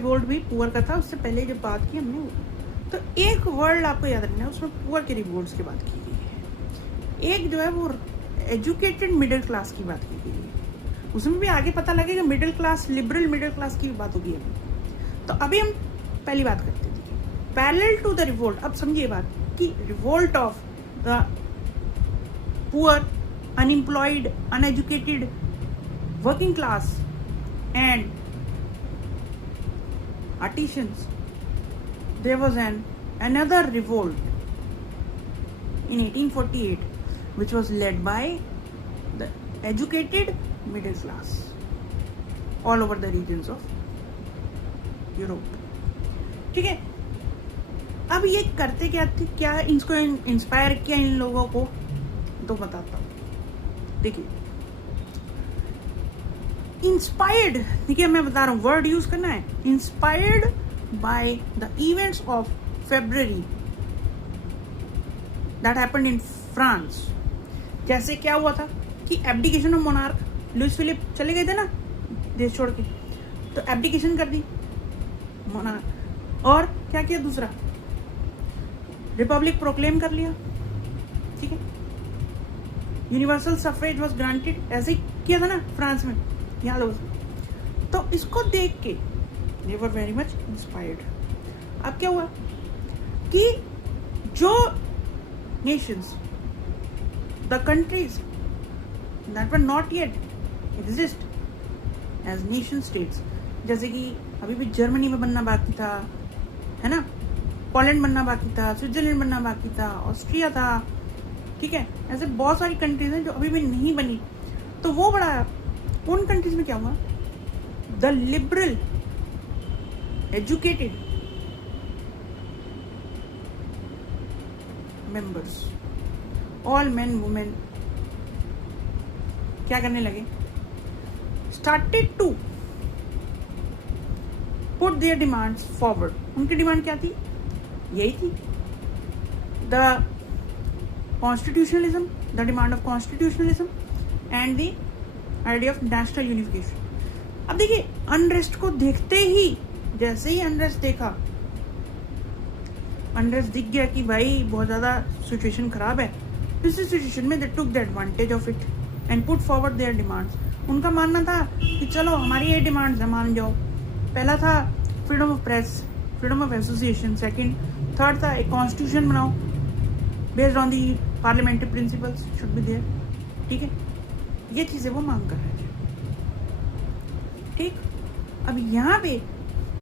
Revolt भी poor का था, उससे पहले जब बात की हमने, तो एक वर्ड आपको याद रखना है, उसमें पुअर के रिवोल्ट्स की बात की गई है। एक जो है वो एजुकेटेड मिडिल क्लास की बात की गई है, उसमें भी आगे पता लगेगा middle class, liberal middle class की भी बात होगी अभी। तो अभी हम पहली बात करते थे पैरेलल टू द रिवोल्ट। अब समझिए बात कि revolt of the poor, unemployed, uneducated, working class and artisans, there was another revolt in 1848 which was led by the educated middle class all over the regions of Europe. ठीक है, अब ये करते क्या थे, क्या इनको इंस्पायर किया इन लोगों को, तो बताता हूँ। देखिए इंस्पायर्ड, देखिए मैं बता रहा हूँ, वर्ड यूज करना है, inspired by the events of February that happened in France. जैसे क्या हुआ था कि abdication of monarch, Louis Philippe चले गए थे ना देश छोड़ के, तो एब्डिकेशन कर दी मोनार्क, और क्या किया दूसरा, रिपब्लिक प्रोक्लेम कर लिया। ठीक है, यूनिवर्सल सफरेज वाज ग्रांटेड, ऐसे ही किया था ना फ्रांस में, यहाँ लोग। तो इसको देख के they were very much inspired। अब क्या हुआ कि जो nations, the countries that were not yet exist as nation states, जैसे कि अभी भी जर्मनी में बनना बाकी था, है ना, पोलैंड बनना बाकी था, स्विट्जरलैंड बनना बाकी था, ऑस्ट्रिया था, ठीक है, ऐसे बहुत सारी कंट्रीज हैं जो अभी भी नहीं बनी। तो वो बड़ा, उन कंट्रीज में क्या हुआ, the liberal educated members, all men women, क्या करने लगे, started to put their demands forward. उनकी डिमांड क्या थी, यही थी, the constitutionalism, the demand of constitutionalism and the idea of national unification. अब देखिए अनरेस्ट को देखते ही, जैसे ही अनरेस्ट देखा, अनरेस्ट दिख गया कि भाई बहुत ज्यादा सिचुएशन खराब है, इस सिचुएशन में they took the advantage of it and put forward their demands. उनका मानना था कि चलो हमारी ये डिमांड्स है, मान जाओ। पहला था freedom of press, freedom of association, second, third था एक कॉन्स्टिट्यूशन बनाओ based on the parliamentary principles should be there. ठीक है, ये चीजें वो मांग कर रहे थे। ठीक, अब यहाँ पे